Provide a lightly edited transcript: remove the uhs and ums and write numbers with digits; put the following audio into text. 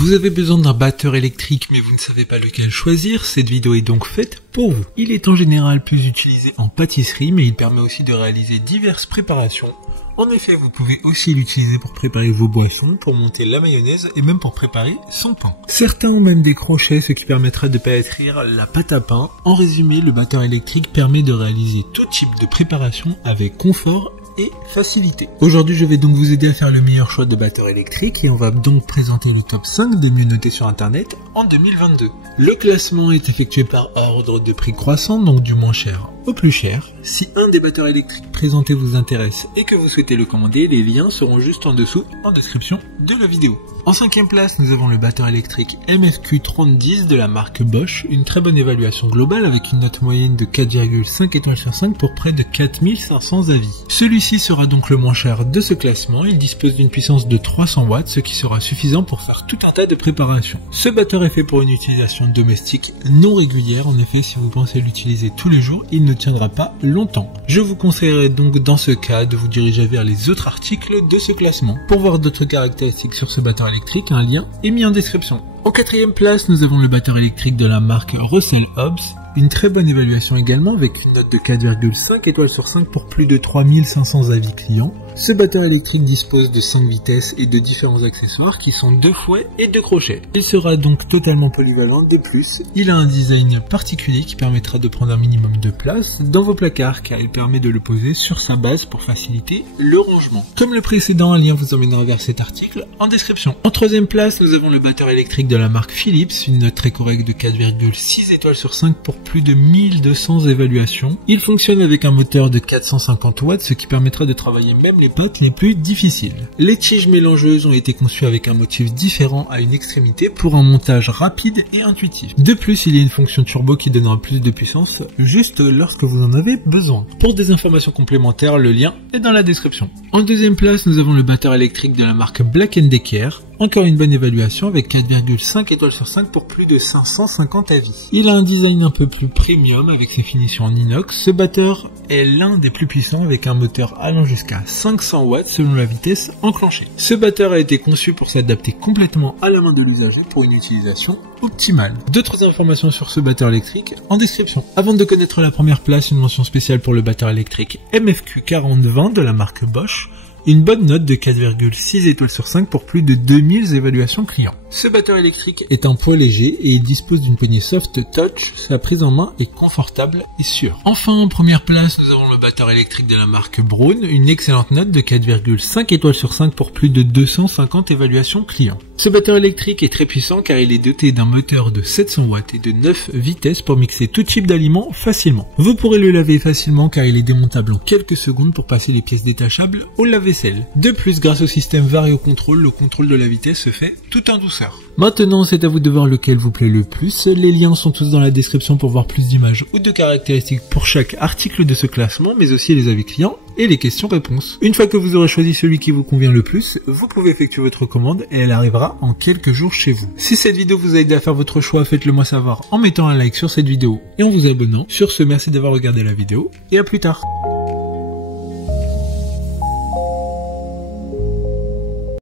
Vous avez besoin d'un batteur électrique mais vous ne savez pas lequel choisir, cette vidéo est donc faite pour vous. Il est en général plus utilisé en pâtisserie mais il permet aussi de réaliser diverses préparations. En effet, vous pouvez aussi l'utiliser pour préparer vos boissons, pour monter la mayonnaise et même pour préparer son pain. Certains ont même des crochets, ce qui permettra de pétrir la pâte à pain. En résumé, le batteur électrique permet de réaliser tout type de préparation avec confort et facilité. Aujourd'hui, je vais donc vous aider à faire le meilleur choix de batteur électrique et on va donc présenter le top 5 des mieux notés sur internet en 2022. Le classement est effectué par ordre de prix croissant, donc du moins cher au plus cher. Si un des batteurs électriques présentés vous intéresse et que vous souhaitez le commander, les liens seront juste en dessous en description de la vidéo. En 5e place, nous avons le batteur électrique MFQ 3010 de la marque Bosch, une très bonne évaluation globale avec une note moyenne de 4,5 étoiles sur 5 pour près de 4500 avis. Celui-ci sera donc le moins cher de ce classement, il dispose d'une puissance de 300 watts, ce qui sera suffisant pour faire tout un tas de préparations. Ce batteur est fait pour une utilisation domestique non régulière, en effet si vous pensez l'utiliser tous les jours, il ne tiendra pas longtemps. Je vous conseillerais donc dans ce cas de vous diriger vers les autres articles de ce classement. Pour voir d'autres caractéristiques sur ce batteur électrique, un lien est mis en description. En 4e place, nous avons le batteur électrique de la marque Russell Hobbs. Une très bonne évaluation également avec une note de 4,5 étoiles sur 5 pour plus de 3500 avis clients. Ce batteur électrique dispose de 5 vitesses et de différents accessoires qui sont 2 fouets et 2 crochets. Il sera donc totalement polyvalent. De plus, il a un design particulier qui permettra de prendre un minimum de place dans vos placards car il permet de le poser sur sa base pour faciliter le rangement. Comme le précédent, un lien vous emmènera vers cet article en description. En 3e place, nous avons le batteur électrique de la marque Philips, une note très correcte de 4,6 étoiles sur 5 pour plus de 1200 évaluations. Il fonctionne avec un moteur de 450 watts, ce qui permettra de travailler même les pâtes les plus difficiles. Les tiges mélangeuses ont été conçues avec un motif différent à une extrémité pour un montage rapide et intuitif. De plus, il y a une fonction turbo qui donnera plus de puissance juste lorsque vous en avez besoin. Pour des informations complémentaires, le lien est dans la description. En 2e place, nous avons le batteur électrique de la marque Black & Decker. Encore une bonne évaluation avec 4,5 étoiles sur 5 pour plus de 550 avis. Il a un design un peu plus premium avec ses finitions en inox. Ce batteur est l'un des plus puissants avec un moteur allant jusqu'à 500 watts selon la vitesse enclenchée. Ce batteur a été conçu pour s'adapter complètement à la main de l'usager pour une utilisation optimale. D'autres informations sur ce batteur électrique en description. Avant de connaître la première place, une mention spéciale pour le batteur électrique MFQ 4020 de la marque Bosch. Une bonne note de 4,6 étoiles sur 5 pour plus de 2000 évaluations clients. Ce batteur électrique est un poids léger et il dispose d'une poignée soft touch, sa prise en main est confortable et sûre. Enfin, en première place, nous avons le batteur électrique de la marque Braun, une excellente note de 4,5 étoiles sur 5 pour plus de 250 évaluations clients. Ce batteur électrique est très puissant car il est doté d'un moteur de 700 watts et de 9 vitesses pour mixer tout type d'aliments facilement. Vous pourrez le laver facilement car il est démontable en quelques secondes pour passer les pièces détachables au lave-vaisselle. De plus, grâce au système VarioControl, le contrôle de la vitesse se fait tout en douceur. Maintenant, c'est à vous de voir lequel vous plaît le plus. Les liens sont tous dans la description pour voir plus d'images ou de caractéristiques pour chaque article de ce classement, mais aussi les avis clients et les questions-réponses. Une fois que vous aurez choisi celui qui vous convient le plus, vous pouvez effectuer votre commande et elle arrivera en quelques jours chez vous. Si cette vidéo vous a aidé à faire votre choix, faites-le moi savoir en mettant un like sur cette vidéo et en vous abonnant. Sur ce, merci d'avoir regardé la vidéo et à plus tard.